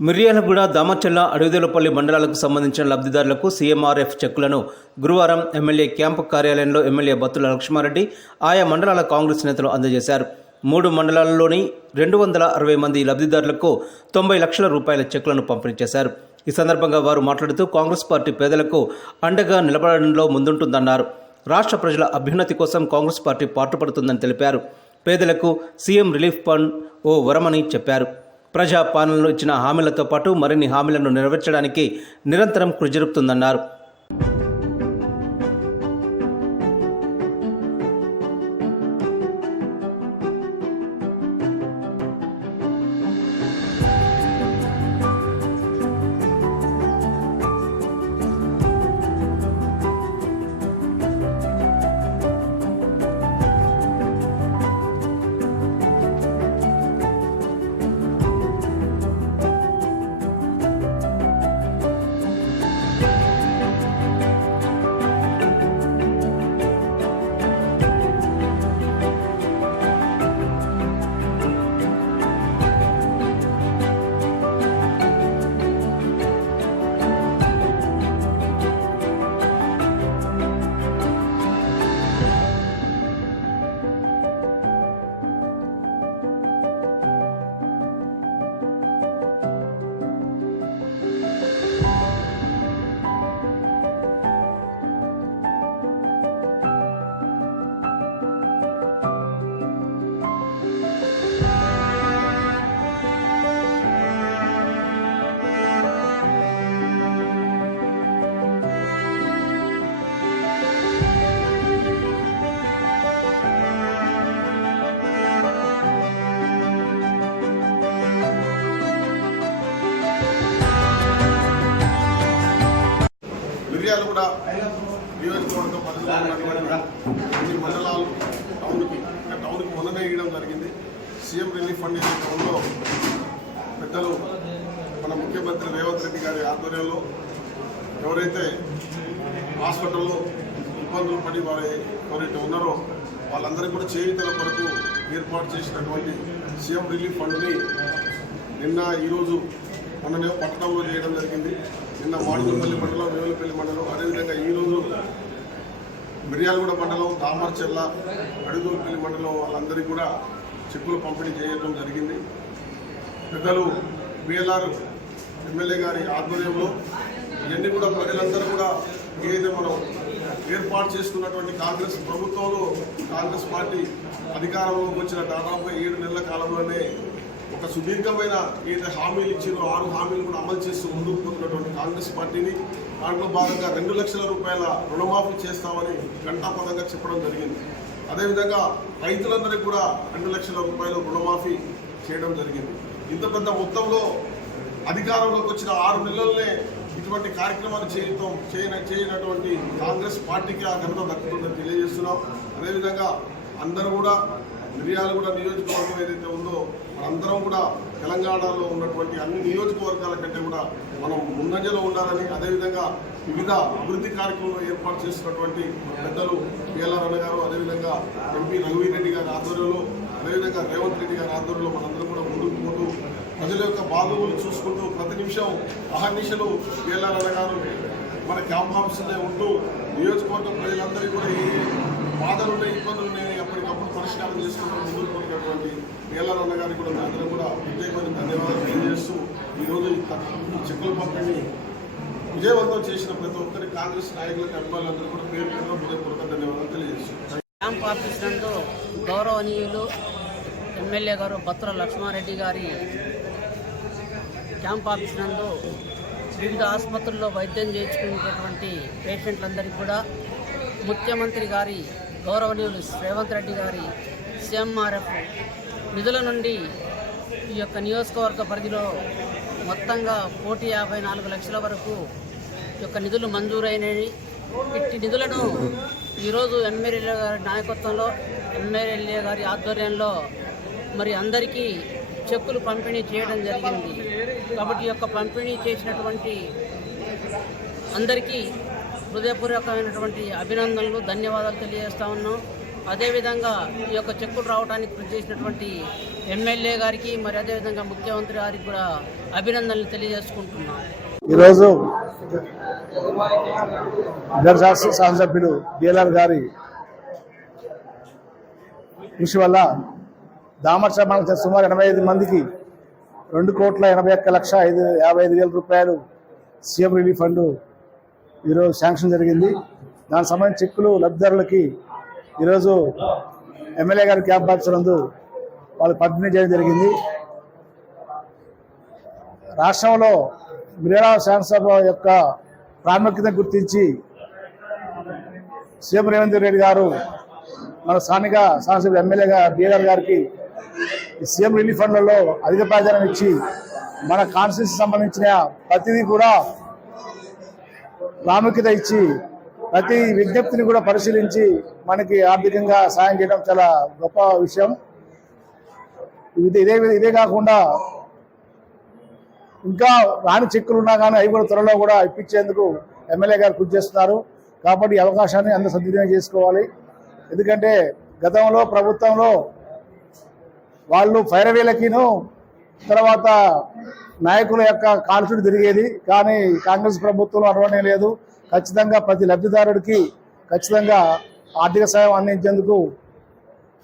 మిర్యాలగూడ, దామచర్ల, అడవిదేలపల్లి మండలాలకు సంబంధించిన లబ్ధిదారులకు సీఎంఆర్ఎఫ్ చెక్కులను గురువారం ఎమ్మెల్యే క్యాంపు కార్యాలయంలో ఎమ్మెల్యే బత్తుల లక్ష్మారెడ్డి ఆయా మండలాల కాంగ్రెస్ నేతలు అందజేశారు. 3 మండలాల్లోని 260 మంది లబ్ధిదారులకు 90 లక్షల రూపాయల చెక్కులను పంపిణీ చేశారు. ఈ సందర్భంగా వారు మాట్లాడుతూ కాంగ్రెస్ పార్టీ పేదలకు అండగా నిలబడడంలో ముందుంటుందన్నారు. రాష్ట్ర ప్రజల అభ్యున్నతి కోసం కాంగ్రెస్ పార్టీ పాటుపడుతుందని తెలిపారు. పేదలకు సీఎం రిలీఫ్ ఫండ్ ఓ వరమని చెప్పారు. ప్రజా పాలనలో ఇచ్చిన హామీలతో పాటు మరిన్ని హామీలను నెరవేర్చడానికి నిరంతరం కృషి జరుపుతుందన్నారు. మిర్యాలగూడ నియోజకవర్గం పరిధిలో ఉన్నటువంటి మండలాలు టౌన్కి మొన్ననే వేయడం జరిగింది. సీఎం రిలీఫ్ ఫండ్ టౌన్లో పెద్దలు మన ముఖ్యమంత్రి రేవంత్ రెడ్డి గారి ఆధ్వర్యంలో ఎవరైతే హాస్పిటల్లో ఇబ్బందులు పడి ఎవరైతే ఉన్నారో వాళ్ళందరికీ కూడా చేయూతల కొరకు ఏర్పాటు చేసినటువంటి సీఎం రిలీఫ్ ఫండ్ని నిన్న ఈరోజు మొన్ననే పట్టణంలో చేయడం జరిగింది. నిన్న మాడుగులపల్లి మండలం, వేములపల్లి మండలం, అదేవిధంగా ఈరోజు మిర్యాలగూడ మండలం, దామచర్ల, అడవిదేలపల్లి మండలం వాళ్ళందరికీ కూడా చెక్కులు పంపిణీ చేయడం జరిగింది. పెద్దలు బిఎల్ఆర్ ఎమ్మెల్యే గారి ఆధ్వర్యంలో ఇవన్నీ కూడా ప్రజలందరూ కూడా ఏదైతే మనం ఏర్పాటు చేసుకున్నటువంటి కాంగ్రెస్ ప్రభుత్వంలో కాంగ్రెస్ పార్టీ అధికారంలోకి వచ్చిన దాదాపు 7 నెలల కాలంలోనే ఒక సుదీర్ఘమైన ఏదైతే హామీలు ఇచ్చిందో 6 హామీలు కూడా అమలు చేస్తూ ముందుకు పోతున్నటువంటి కాంగ్రెస్ పార్టీని దాంట్లో భాగంగా 2 లక్షల రూపాయల రుణమాఫీ చేస్తామని ఘంటాపథంగా చెప్పడం జరిగింది. అదేవిధంగా రైతులందరికీ కూడా 2 లక్షల రూపాయల రుణమాఫీ చేయడం జరిగింది. ఇంత పెద్ద మొత్తంలో అధికారంలోకి వచ్చిన 6 నెలలనే ఇటువంటి కార్యక్రమాలు చేయనటువంటి కాంగ్రెస్ పార్టీకి ఆ ఘనత దక్కుతుందని తెలియజేస్తున్నాం. అదేవిధంగా అందరూ కూడా మిర్యాలగూడ నియోజకవర్గం ఏదైతే ఉందో మనందరం కూడా తెలంగాణలో ఉన్నటువంటి అన్ని నియోజకవర్గాల కంటే కూడా మనం ముందంజలో ఉండాలని, అదేవిధంగా వివిధ అభివృద్ధి కార్యక్రమాలు ఏర్పాటు చేస్తున్నటువంటి పెద్దలు బిఎల్ఆర్ అన్న గారు, అదేవిధంగా ఎంపీ రఘువీర్ రెడ్డి గారి ఆధ్వర్యంలో, అదేవిధంగా రేవంత్ రెడ్డి గారి ఆధ్వర్యంలో మనందరం కూడా ముందుకు పోతూ ప్రజల యొక్క బాధలు చూసుకుంటూ ప్రతి నిమిషం అహర్నిశలు బిఎల్ఆర్ అన్న గారు మన క్యాంప్ ఆఫీసులో ఉంటూ నియోజకవర్గం ప్రజలందరికీ కూడా ఏ బాధలున్నాయి, ఇబ్బందులున్నాయి ఎప్పటికప్పుడు పరిష్కారం చేసుకుంటూ ముందుకు పోయినటువంటి బిఎల్ఆర్ అన్న గారికి కూడా అందరూ కూడా ప్రత్యేకమైన ధన్యవాదాలు తెలియజేస్తూ ఈరోజు ఈ చెక్కుల పంపిణీ విజయవంతం చేసిన ప్రతి ఒక్కరి కాంగ్రెస్ నాయకులకు, అభిమానులందరూ కూడా పేరు పేరున హృదయపూర్వక ధన్యవాదాలు తెలియజేస్తున్నాం. క్యాంప్ ఆఫీస్ నందు గౌరవనీయులు ఎమ్మెల్యే గారు బత్తుల లక్ష్మారెడ్డి గారి క్యాంప్ ఆఫీస్ నందు వివిధ ఆసుపత్రుల్లో వైద్యం చేయించుకునేటటువంటి పేషెంట్లందరికీ కూడా ముఖ్యమంత్రి గారి గౌరవనీయులు రేవంత్ రెడ్డి గారి సీఎంఆర్ఎఫ్ నిధుల నుండి ఈ యొక్క నియోజకవర్గ పరిధిలో మొత్తంగా 154 లక్షల వరకు ఈ యొక్క నిధులు మంజూరైనవి. ఇట్టి నిధులను ఈరోజు ఎమ్మెల్యే గారి నాయకత్వంలో, ఎమ్మెల్యే గారి ఆధ్వర్యంలో మరి అందరికీ చెక్కులు పంపిణీ చేయడం జరిగింది. కాబట్టి ఈ యొక్క పంపిణీ చేసినటువంటి అందరికీ హృదయపూర్వకమైనటువంటి అభినందనలు, ధన్యవాదాలు తెలియజేస్తా ఉన్నాం. అదేవిధంగా ఈ యొక్క చెక్కులు రావడానికి కృషి చేసినటువంటి ఎమ్మెల్యే గారికి మరి అదేవిధంగా ముఖ్యమంత్రి గారికి కూడా అభినందనలు తెలియజేసుకుంటున్నాను. ఈరోజు శాసనసభ్యులు బిఎల్ఆర్ గారి కృషి వల్ల దామర్చ మండలం సుమారు 85 మందికి 2,81,55,000 రూపాయలు సీఎం రిలీఫ్ ఫండ్ ఈరోజు శాంక్షన్ జరిగింది. దానికి సంబంధించిన చెక్కులు లబ్ధిదారులకి ఈరోజు ఎమ్మెల్యే గారి క్యాంప్ ఆఫీస్ నందు వాళ్ళు పంపిణీ చేయడం జరిగింది. రాష్ట్రంలో మిర్యాల శాసనసభ యొక్క ప్రాముఖ్యత గుర్తించి సీఎం రేవంత్ రెడ్డి గారు మన స్థానిక శాసనసభ్యులు ఎమ్మెల్యేగా బిఆర్ గారికి సీఎం రిలీఫ్ ఫండ్లలో అధిక ప్రాధాన్యం ఇచ్చి మన కాన్స్టిట్యూన్సీ సంబంధించిన ప్రతిదీ కూడా ప్రాముఖ్యత ఇచ్చి ప్రతి విజ్ఞప్తిని కూడా పరిశీలించి మనకి ఆర్థికంగా సాయం చేయడం చాలా గొప్ప విషయం. ఇదే కాకుండా ఇంకా రాని చెక్కులు ఉన్నా కానీ అవి కూడా త్వరలో కూడా ఇప్పించేందుకు ఎమ్మెల్యే గారు కృషి చేస్తున్నారు. కాబట్టి ఈ అవకాశాన్ని అందరూ సద్వినియోగం చేసుకోవాలి. ఎందుకంటే గతంలో ప్రభుత్వంలో వాళ్ళు ఫైరవేలకిను తర్వాత నాయకుల యొక్క కాల్చుడు తిరిగేది. కానీ కాంగ్రెస్ ప్రభుత్వంలో అటువంటి లేదు. ఖచ్చితంగా ప్రతి లబ్ధిదారుడికి ఖచ్చితంగా ఆర్థిక సాయం అందించేందుకు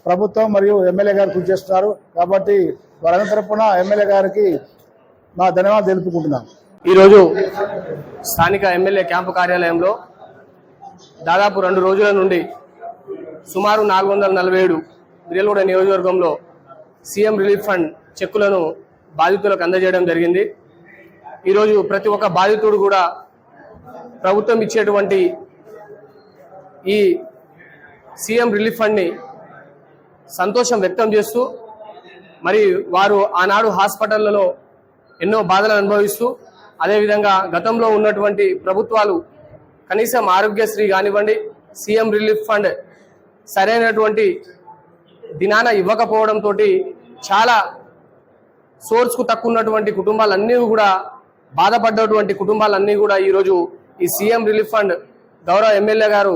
ప్రభుత్వం మరియు ఎమ్మెల్యే గారు కృషి చేస్తున్నారు. కాబట్టి వారందరి తరపున ఎమ్మెల్యే గారికి మా ధన్యవాదాలు తెలుపుకుంటున్నాం. ఈరోజు స్థానిక ఎమ్మెల్యే క్యాంపు కార్యాలయంలో దాదాపు 2 రోజుల నుండి సుమారు 447 మిర్యాలగూడ నియోజకవర్గంలో సీఎం రిలీఫ్ ఫండ్ చెక్కులను బాధితులకు అందజేయడం జరిగింది. ఈరోజు ప్రతి ఒక్క బాధితుడు కూడా ప్రభుత్వం ఇచ్చేటువంటి ఈ సీఎం రిలీఫ్ ఫండ్ని సంతోషం వ్యక్తం చేస్తూ మరి వారు ఆనాడు హాస్పిటళ్లలో ఎన్నో బాధలు అనుభవిస్తూ అదేవిధంగా గతంలో ఉన్నటువంటి ప్రభుత్వాలు కనీసం ఆరోగ్యశ్రీ కానివ్వండి సీఎం రిలీఫ్ ఫండ్ సరైనటువంటి దినాన ఇవ్వకపోవడంతో చాలా సోర్స్కు తక్కువ ఉన్నటువంటి కుటుంబాలన్నీ కూడా బాధపడ్డటువంటి కుటుంబాలన్నీ కూడా ఈరోజు ఈ సీఎం రిలీఫ్ ఫండ్ గౌరవ ఎమ్మెల్యే గారు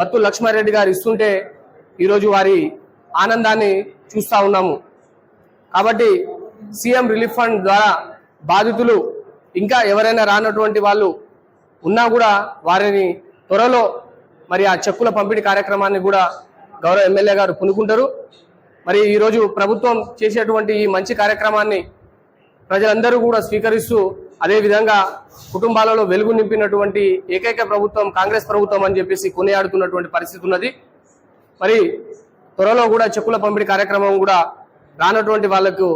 బత్తుల లక్ష్మారెడ్డి గారు ఇస్తుంటే ఈరోజు వారి ఆనందాన్ని చూస్తూ ఉన్నాము. కాబట్టి సీఎం రిలీఫ్ ఫండ్ ద్వారా బాధితులు ఇంకా ఎవరైనా రానటువంటి వాళ్ళు ఉన్నా కూడా వారిని త్వరలో మరి ఆ చెక్కుల పంపిణీ కార్యక్రమాన్ని కూడా గౌరవ ఎమ్మెల్యే గారు పునుకుంటారు. మరి ఈరోజు ప్రభుత్వం చేసేటువంటి ఈ మంచి కార్యక్రమాన్ని ప్రజలందరూ కూడా స్వీకరిస్తూ అదేవిధంగా కుటుంబాలలో వెలుగు నింపినటువంటి ఏకైక ప్రభుత్వం కాంగ్రెస్ ప్రభుత్వం అని చెప్పేసి కొనియాడుతున్నటువంటి పరిస్థితి ఉన్నది. మరి త్వరలో కూడా చెక్కుల పంపిణీ కార్యక్రమం కూడా రానటువంటి వాళ్లకు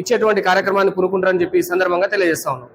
ఇచ్చేటువంటి కార్యక్రమాన్ని పునుకుంటారని చెప్పి ఈ సందర్భంగా తెలియజేస్తా ఉన్నాం.